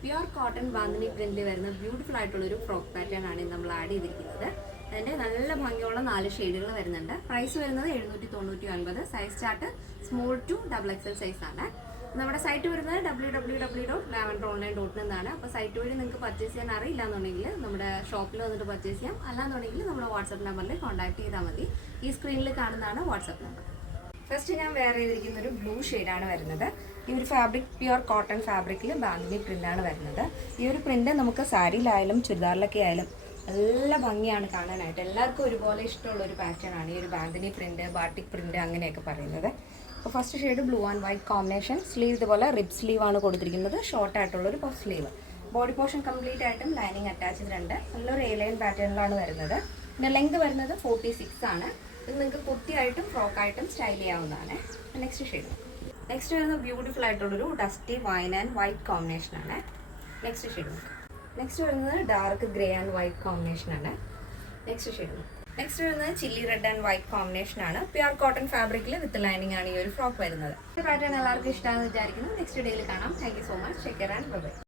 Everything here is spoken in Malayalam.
പ്യുർ കോട്ടൺ ബാന്തിനി പ്രിന്റിൽ വരുന്ന ബ്യൂട്ടിഫുൾ ആയിട്ടുള്ള ഒരു ഫ്രോക്ക് പാറ്റേൺ ആണ് നമ്മൾ ആഡ് ചെയ്തിരിക്കുന്നത്. അതിന്റെ നല്ല ഭംഗിയുള്ള 4 ഷെയ്ഡുകൾ വരുന്നുണ്ട്. പ്രൈസ് വരുന്നത് 799. Size chart small to XXL size ആണ്. നമ്മുടെ സൈറ്റ് വരുന്നത് www.lavenderonline.in എന്നാണ്. അപ്പോൾ സൈറ്റ് വഴി നിങ്ങൾക്ക് പർച്ചേസ് ചെയ്യാൻ അറിയില്ല എന്നുണ്ടെങ്കിൽ നമ്മുടെ ഷോപ്പിൽ വന്നിട്ട് പർച്ചേസ് ചെയ്യാം. അല്ലാന്നുണ്ടെങ്കിൽ നമ്മുടെ വാട്സപ്പ് നമ്പറിൽ കോൺടാക്ട് ചെയ്താൽ മതി. ഈ സ്ക്രീനിൽ കാണുന്നതാണ് വാട്സപ്പ് നമ്പർ. ഫസ്റ്റ് ഞാൻ വെയർ ചെയ്തിരിക്കുന്ന ഒരു ബ്ലൂ ഷെയ്ഡാണ് വരുന്നത്. ഈ ഒരു ഫാബ്രിക് പ്യുർ കോട്ടൺ ഫാബ്രിക്കിൽ ബാന്തിനി പ്രിൻ്റാണ് വരുന്നത്. ഈ ഒരു പ്രിൻ്റ് നമുക്ക് സാരിയിലായാലും ചുരിദാറിലൊക്കെ ആയാലും നല്ല ഭംഗിയാണ് കാണാനായിട്ട്. എല്ലാവർക്കും ഒരുപോലെ ഇഷ്ടമുള്ള ഒരു പാറ്റേൺ ആണ് ഈ ഒരു ബാന്തിനി പ്രിൻ്റ്, ബാട്ടിക് പ്രിൻ്റ് അങ്ങനെയൊക്കെ പറയുന്നത്. അപ്പോൾ first shade blue and white combination. Sleeve ഇതുപോലെ റിബ് സ്ലീവ് ആണ് കൊടുത്തിരിക്കുന്നത്. ഷോർട്ട് ആയിട്ടുള്ളൊരു puff sleeve. Body portion complete ആയിട്ടും ലൈനിങ് അറ്റാച്ച് ചെയ്തിട്ടുണ്ട്. നല്ലൊരു എ ലൈൻ പാറ്റേണിലാണ് വരുന്നത്. പിന്നെ ലെങ്ത് വരുന്നത് 46 ആണ്. ഇത് നിങ്ങൾക്ക് കുർത്തിയായിട്ടും ഫ്രോക്കായിട്ടും സ്റ്റൈൽ ചെയ്യാവുന്നതാണ്. Next shade. നെക്സ്റ്റ് വരുന്നത് ബ്യൂട്ടിഫുൾ ആയിട്ടുള്ളൊരു ഡസ്റ്റി വൈൻ ആൻഡ് വൈറ്റ് കോമ്പിനേഷനാണ്. Next shade. നെക്സ്റ്റ് വരുന്നത് ഡാർക്ക് ഗ്രേ ആൻഡ് വൈറ്റ് കോമ്പിനേഷനാണ്. Next shade. നെക്സ്റ്റ് വരുന്നത് ചില്ലി റെഡ് ആൻഡ് വൈറ്റ് കോമ്പിനേഷനാണ്. പ്യുർ കോട്ടൺ ഫാബ്രിക്കിൽ വിത്ത് ലൈനിങ് ആണ് ഈ ഒരു ഫ്രോക്ക് വരുന്നത്. ഈ പാറ്റേൺ എല്ലാവർക്കും ഇഷ്ടമാണെന്ന് വിചാരിക്കുന്നു. നെക്സ്റ്റ് ഡേയിൽ കാണാം. Thank you so much. Take care and by.